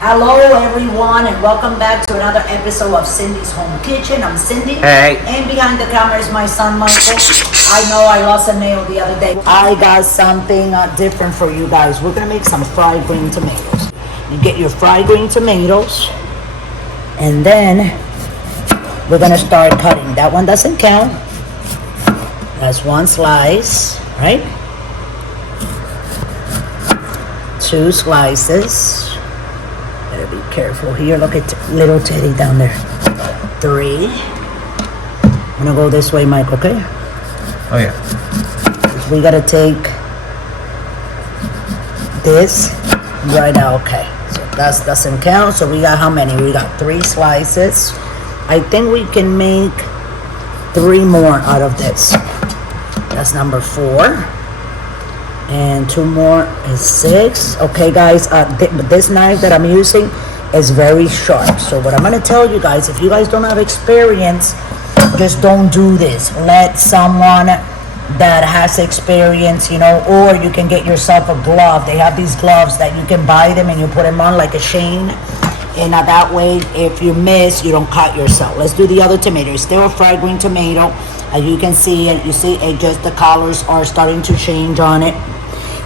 Hello everyone and welcome back to another episode of Cindy's Home Kitchen. I'm Cindy. Hey. And behind the camera is my son Michael. I know I lost a nail the other day. I got something different for you guys. We're gonna make some fried green tomatoes. You get your fried green tomatoes and then we're gonna start cutting. That one doesn't count. That's one slice, right? Two slices. Better be careful here. Look at little Teddy down there. Three. I'm gonna go this way, Mike, okay? Oh yeah. We gotta take this right now, okay. So that doesn't count. So we got how many? We got three slices. I think we can make three more out of this. That's number 4. And 2 more is 6. Okay, guys, this knife that I'm using is very sharp. So what I'm going to tell you guys, if you guys don't have experience, just don't do this. Let someone that has experience, or you can get yourself a glove. They have these gloves that you can buy them and you put them on like a chain. And that way, if you miss, you don't cut yourself. Let's do the other tomato. It's still a fried green tomato. As you can see, you see it just the colors are starting to change on it.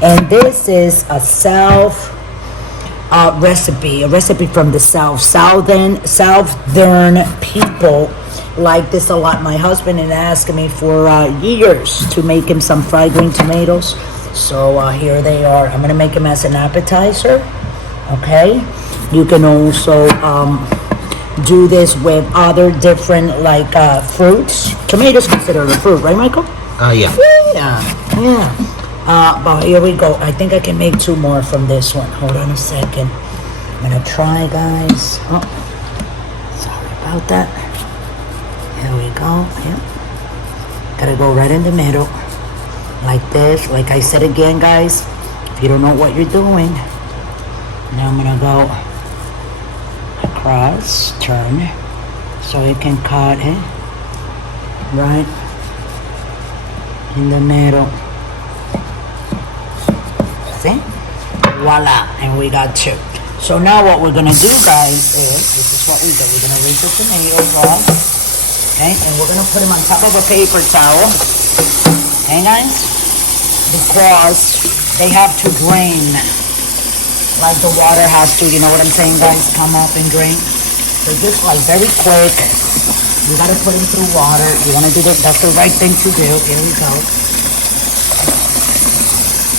And this is a recipe, a recipe from the Southern people like this a lot. My husband had asked me for years to make him some fried green tomatoes. So here they are. I'm gonna make them as an appetizer, okay? You can also do this with other different fruits. Tomatoes considered a fruit, right, Michael? Yeah. Yeah. But here we go. I think I can make 2 more from this one. Hold on a second. I'm gonna try, guys. Oh, sorry about that. Here we go. Yeah. Gotta go right in the middle, like this. Like I said again, guys, if you don't know what you're doing, now I'm gonna go across, turn, so you can cut it right in the middle. See? Voila, and we got 2. So now what we're gonna do, guys, is this is what we do. We're gonna rinse the tomatoes off, okay, and we're gonna put them on top of a paper towel, okay, guys, because they have to drain, like the water has to. You know what I'm saying, guys? Come up and drain. So just like very quick, you gotta put them through water. You wanna do that? That's the right thing to do. Here we go.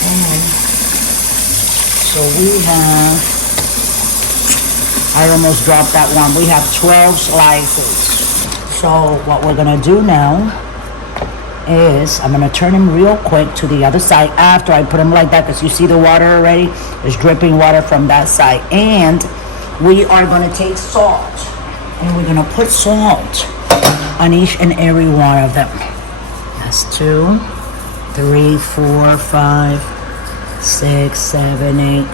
And so we have, I almost dropped that one. We have 12 slices. So what we're gonna do now is I'm gonna turn them real quick to the other side after I put them like that, because you see the water already? There's dripping water from that side. And we are gonna take salt and we're gonna put salt on each and every one of them. That's 2, 3, 4, 5, 6, 7, 8,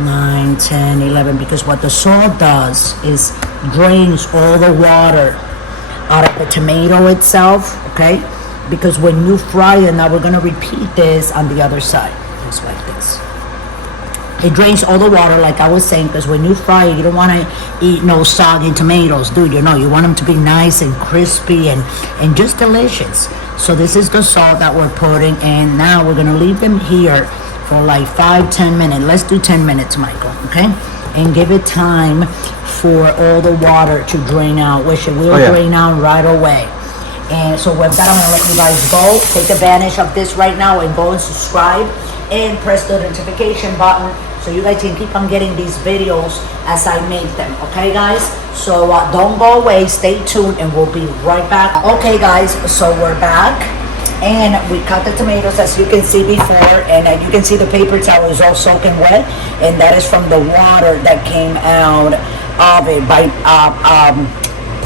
9, 10, 11, because what the salt does is drains all the water out of the tomato itself, okay? Because when you fry it, now we're gonna repeat this on the other side, just like this. It drains all the water, like I was saying, because when you fry it, you don't want to eat no soggy tomatoes, do you? No, you want them to be nice and crispy and just delicious. So this is the salt that we're putting, and now we're going to leave them here for like 5-10 minutes. Let's do 10 minutes, Michael, okay? And give it time for all the water to drain out, which it will drain out right away. And so with that, I'm going to let you guys go. Take advantage of this right now and go and subscribe and press the notification button so you guys can keep on getting these videos as I make them, okay, guys? So don't go away, stay tuned, and we'll be right back. Okay, guys, so we're back, and we cut the tomatoes as you can see before, and you can see the paper towel is all soaking wet, and that is from the water that came out of it by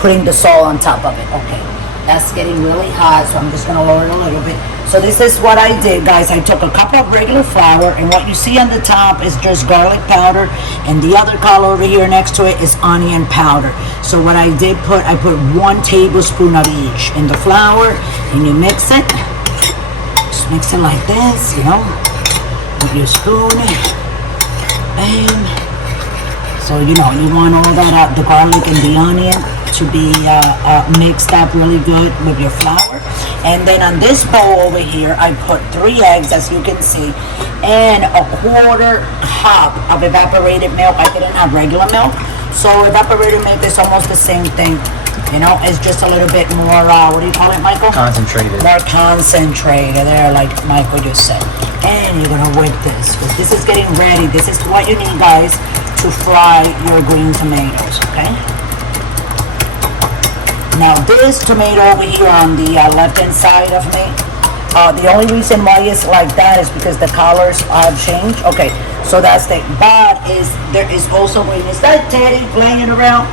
putting the salt on top of it. Okay, that's getting really hot, so I'm just gonna lower it a little bit. So this is what I did, guys. I took a cup of regular flour, and what you see on the top is just garlic powder, and the other color over here next to it is onion powder. So what I did I put 1 tablespoon of each in the flour, and you mix it. Just mix it like this, with your spoon. Bam. So, you know, you want all that, the garlic and the onion to be mixed up really good with your flour. And then on this bowl over here, I put 3 eggs, as you can see, and a 1/4 cup of evaporated milk. I didn't have regular milk. So evaporated milk is almost the same thing. You know, it's just a little bit more, what do you call it, Michael? Concentrated. More concentrated there, like Michael just said. And you're gonna whip this, because this is getting ready. This is what you need, guys, to fry your green tomatoes, okay? Now this tomato over here on the left-hand side of me, the only reason why it's like that is because the colors have changed. Okay, so that's the, but there is also green. Is that Teddy playing around?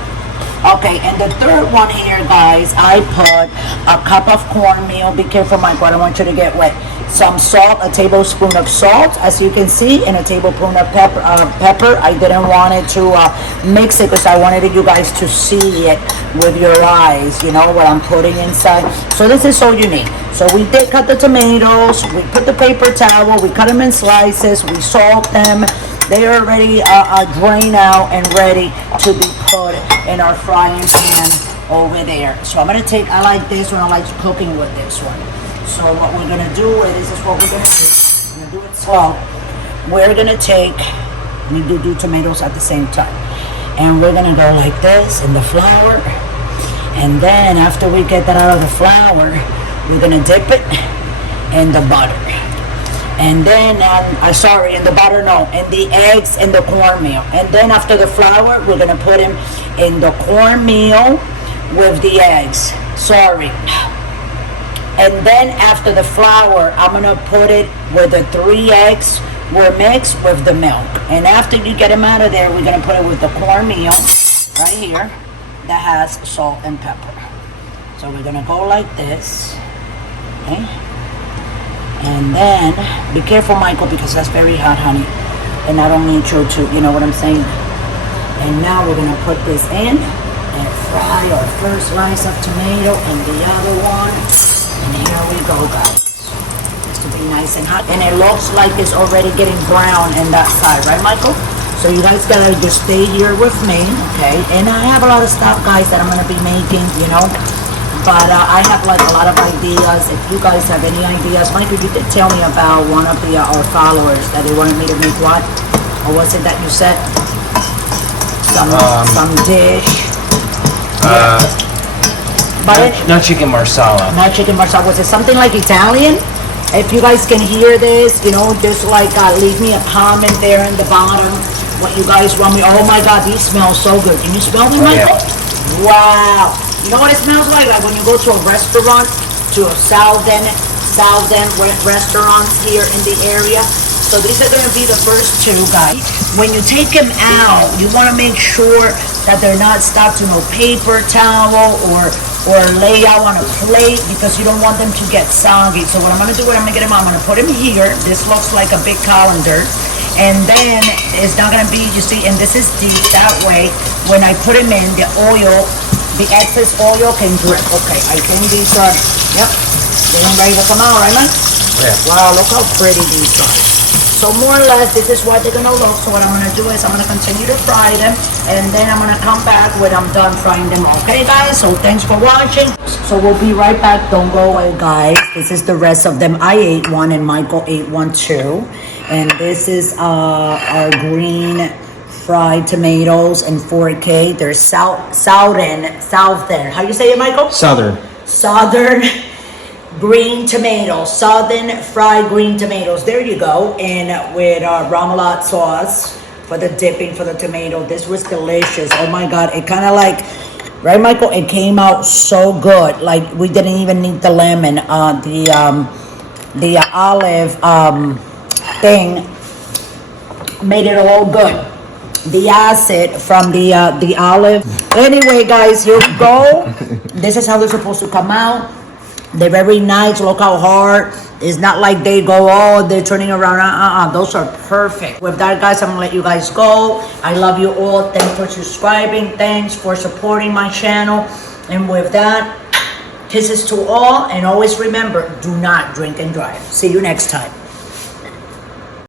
Okay, and the third one here, guys, I put a cup of cornmeal. Be careful, Michael, I don't want you to get wet. Some salt, a tablespoon of salt, as you can see, and a tablespoon of pepper. I didn't want it to mix it because I wanted you guys to see it with your eyes, you know, what I'm putting inside. So this is all you need. So we did cut the tomatoes, we put the paper towel, we cut them in slices, we salt them. They are already drained out and ready to be put in our frying pan over there. So I'm gonna take, I like this one, I like cooking with this one. So what we're gonna do is, this is what we're gonna do. We're gonna do it slow. We're gonna take, we do tomatoes at the same time. And we're gonna go like this in the flour. And then after we get that out of the flour, we're gonna dip it in the butter. And then, in the butter, no, in the eggs and the cornmeal. And then after the flour, we're gonna put them in the cornmeal with the eggs. And then after the flour, I'm gonna put it with the 3 eggs were mixed with the milk. And after you get them out of there, we're gonna put it with the cornmeal right here that has salt and pepper. So we're gonna go like this, okay? And then, be careful, Michael, because that's very hot, honey. And I don't need you to, you know what I'm saying? And now we're gonna put this in and fry our first slice of tomato and the other one. And here we go, guys. This will be nice and hot. And it looks like it's already getting brown in that side, right, Michael? So you guys gotta just stay here with me, okay? And I have a lot of stuff, guys, that I'm gonna be making, you know? But I have like a lot of ideas. If you guys have any ideas, Michael, you did tell me about one of our followers that they wanted me to make what? Or was it that you said? Some dish. But not chicken marsala. Not chicken marsala. Was it something like Italian? If you guys can hear this, you know, just like leave me a comment there in the bottom. What you guys want me? Oh my God, these smell so good. Can you smell them, Michael? Yeah. Wow. You know what it smells like? Like when you go to a restaurant, to a Southern restaurants here in the area. So these are gonna be the first 2, guys. When you take them out, you wanna make sure that they're not stuck to no paper towel or lay out on a plate, because you don't want them to get soggy. So what I'm gonna do, I'm gonna put them here. This looks like a big colander. And then it's not gonna be, you see, and this is deep, that way, when I put them in, the oil, the excess oil can drip. Okay, I think these are, yep, getting ready to come out, right, Mike? Yeah. Wow, look how pretty these are. So more or less, this is what they're gonna look. So what I'm gonna do is I'm gonna continue to fry them, and then I'm gonna come back when I'm done frying them. Okay, guys? So thanks for watching. So we'll be right back. Don't go away, guys. This is the rest of them. I ate one, and Michael ate one too. And this is our green fried tomatoes in 4K. They're southern. How you say it, Michael? Southern green tomatoes, southern fried green tomatoes. There you go. And with remoulade sauce for the dipping for the tomato. This was delicious. Oh my God. It kind of like, right, Michael? It came out so good. Like we didn't even need the lemon. The olive thing made it all good. The acid from the olive. Anyway, guys, here we go. This is how they're supposed to come out. They're very nice. Look how hard. It's not like they go, oh, they're turning around. Those are perfect. With that, guys, I'm gonna let you guys go. I love you all. Thanks for subscribing. Thanks for supporting my channel. And with that, kisses to all. And always remember, do not drink and drive. See you next time.